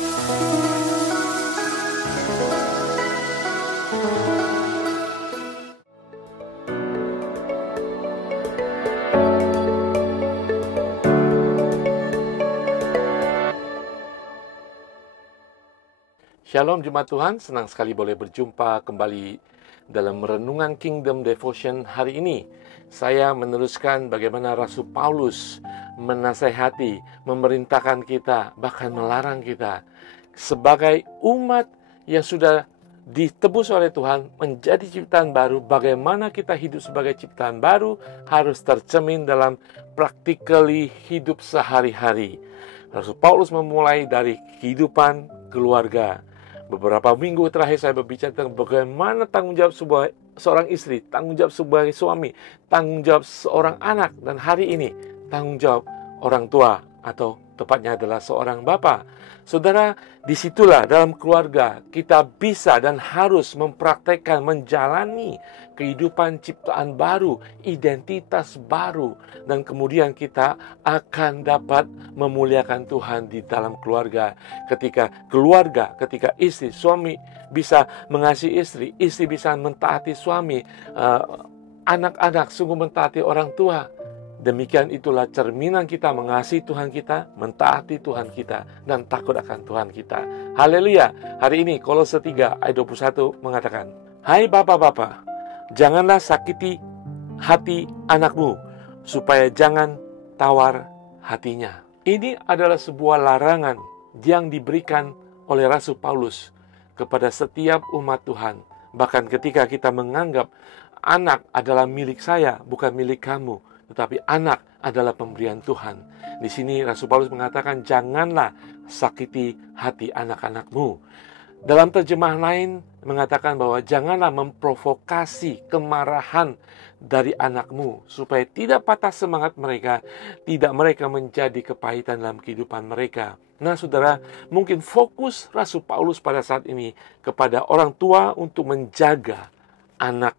Shalom Jemaat Tuhan, senang sekali boleh berjumpa kembali dalam Renungan Kingdom Devotion hari ini. Saya meneruskan bagaimana Rasul Paulus menasehati, memerintahkan kita, bahkan melarang kita sebagai umat yang sudah ditebus oleh Tuhan menjadi ciptaan baru. Bagaimana kita hidup sebagai ciptaan baru harus tercermin dalam practically hidup sehari-hari. Rasul Paulus memulai dari kehidupan keluarga. Beberapa minggu terakhir saya berbicara tentang bagaimana tanggung jawab seorang istri, tanggung jawab sebagai suami, tanggung jawab seorang anak, dan hari ini tanggung jawab orang tua atau tepatnya adalah seorang bapa. Saudara, disitulah dalam keluarga kita bisa dan harus mempraktekkan, menjalani kehidupan ciptaan baru, identitas baru, dan kemudian kita akan dapat memuliakan Tuhan di dalam keluarga. Ketika istri, suami bisa mengasihi istri, istri bisa mentaati suami, anak-anak sungguh mentaati orang tua. Demikian itulah cerminan kita mengasihi Tuhan kita, mentaati Tuhan kita, dan takut akan Tuhan kita. Haleluya. Hari ini Kolose 3 ayat 21 mengatakan, "Hai bapak-bapak, janganlah sakiti hati anakmu, supaya jangan tawar hatinya." Ini adalah sebuah larangan yang diberikan oleh Rasul Paulus kepada setiap umat Tuhan. Bahkan ketika kita menganggap anak adalah milik saya, bukan milik kamu, tetapi anak adalah pemberian Tuhan. Di sini Rasul Paulus mengatakan, janganlah sakiti hati anak-anakmu. Dalam terjemahan lain mengatakan bahwa janganlah memprovokasi kemarahan dari anakmu, supaya tidak patah semangat mereka, tidak mereka menjadi kepahitan dalam kehidupan mereka. Nah saudara, mungkin fokus Rasul Paulus pada saat ini kepada orang tua untuk menjaga anak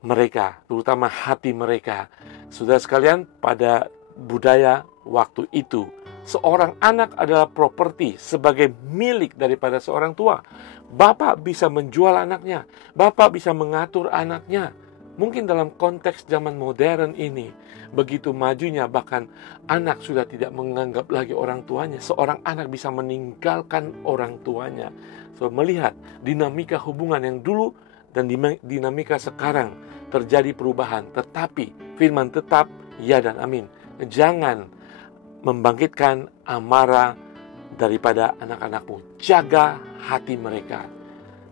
mereka, terutama hati mereka. Saudara sekalian, pada budaya waktu itu, seorang anak adalah properti sebagai milik daripada seorang tua. Bapak bisa menjual anaknya, bapak bisa mengatur anaknya. Mungkin dalam konteks zaman modern ini, begitu majunya, bahkan anak sudah tidak menganggap lagi orang tuanya. Seorang anak bisa meninggalkan orang tuanya. So, melihat dinamika hubungan yang dulu dan dinamika sekarang terjadi perubahan, tetapi firman tetap ya dan amin. Jangan membangkitkan amarah daripada anak-anakmu. Jaga hati mereka.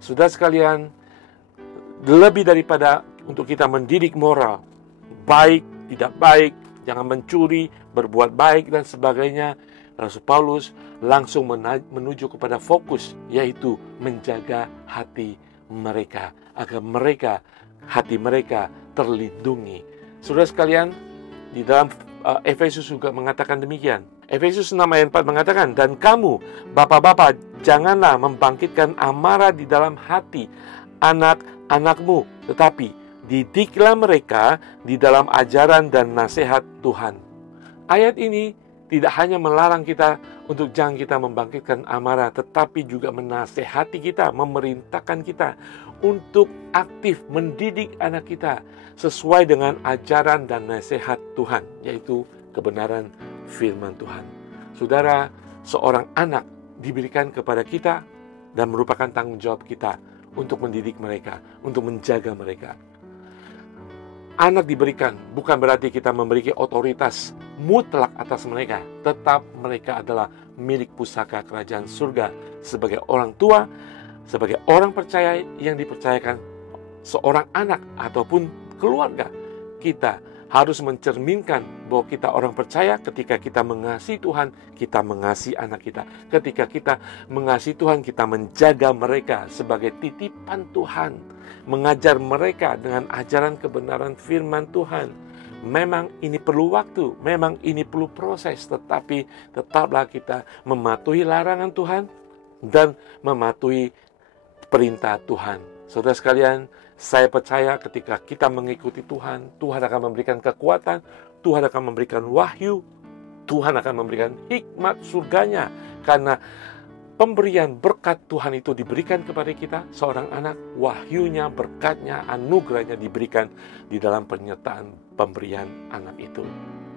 Saudara sekalian, lebih daripada untuk kita mendidik moral, baik, tidak baik, jangan mencuri, berbuat baik, dan sebagainya, Rasul Paulus langsung menuju kepada fokus, yaitu menjaga hati mereka, agar hati mereka terlindungi. Saudara sekalian, di dalam Efesus juga mengatakan demikian. Efesus 6 ayat 4 mengatakan, "Dan kamu, bapak-bapak, janganlah membangkitkan amarah di dalam hati anak-anakmu, tetapi didiklah mereka di dalam ajaran dan nasihat Tuhan." Ayat ini tidak hanya melarang kita untuk jangan kita membangkitkan amarah, tetapi juga menasehati kita, memerintahkan kita untuk aktif mendidik anak kita sesuai dengan ajaran dan nasihat Tuhan, yaitu kebenaran firman Tuhan. Saudara, seorang anak diberikan kepada kita dan merupakan tanggung jawab kita untuk mendidik mereka, untuk menjaga mereka. Anak diberikan bukan berarti kita memiliki otoritas mutlak atas mereka. Tetap mereka adalah milik pusaka kerajaan surga. Sebagai orang tua, sebagai orang percaya yang dipercayakan seorang anak ataupun keluarga, kita harus mencerminkan bahwa kita orang percaya. Ketika kita mengasihi Tuhan, kita mengasihi anak kita. Ketika kita mengasihi Tuhan, kita menjaga mereka sebagai titipan Tuhan, mengajar mereka dengan ajaran kebenaran firman Tuhan. Memang ini perlu waktu, memang ini perlu proses, tetapi tetaplah kita mematuhi larangan Tuhan dan mematuhi perintah Tuhan. Saudara sekalian, saya percaya ketika kita mengikuti Tuhan, Tuhan akan memberikan kekuatan, Tuhan akan memberikan wahyu, Tuhan akan memberikan hikmat surganya. Karena pemberian berkat Tuhan itu diberikan kepada kita, seorang anak, wahyunya, berkatnya, anugerahnya diberikan di dalam penyertaan pemberian anak itu.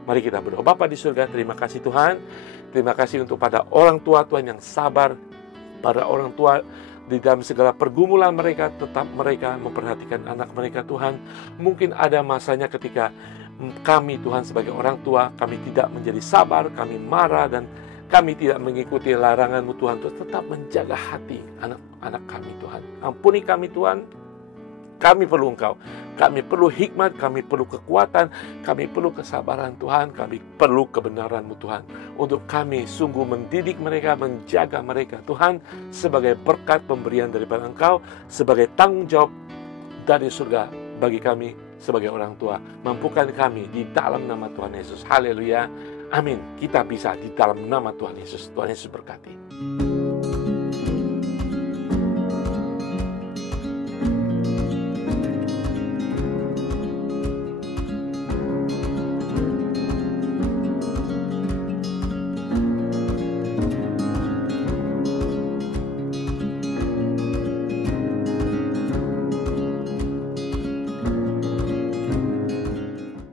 Mari kita berdoa. Bapa di surga, terima kasih Tuhan. Terima kasih untuk pada orang tua Tuhan yang sabar, pada orang tua di dalam segala pergumulan mereka, tetap mereka memperhatikan anak mereka Tuhan. Mungkin ada masanya ketika kami Tuhan sebagai orang tua, kami tidak menjadi sabar, kami marah, dan kami tidak mengikuti larangan-Mu Tuhan, untuk tetap menjaga hati anak-anak kami Tuhan. Ampuni kami Tuhan, kami perlu Engkau, kami perlu hikmat, kami perlu kekuatan, kami perlu kesabaran Tuhan, kami perlu kebenaran-Mu Tuhan, untuk kami sungguh mendidik mereka, menjaga mereka Tuhan, sebagai berkat pemberian daripada Engkau, sebagai tanggung jawab dari surga bagi kami sebagai orang tua. Mampukan kami di dalam nama Tuhan Yesus. Haleluya. Amin. Kita bisa di dalam nama Tuhan Yesus. Tuhan Yesus berkati.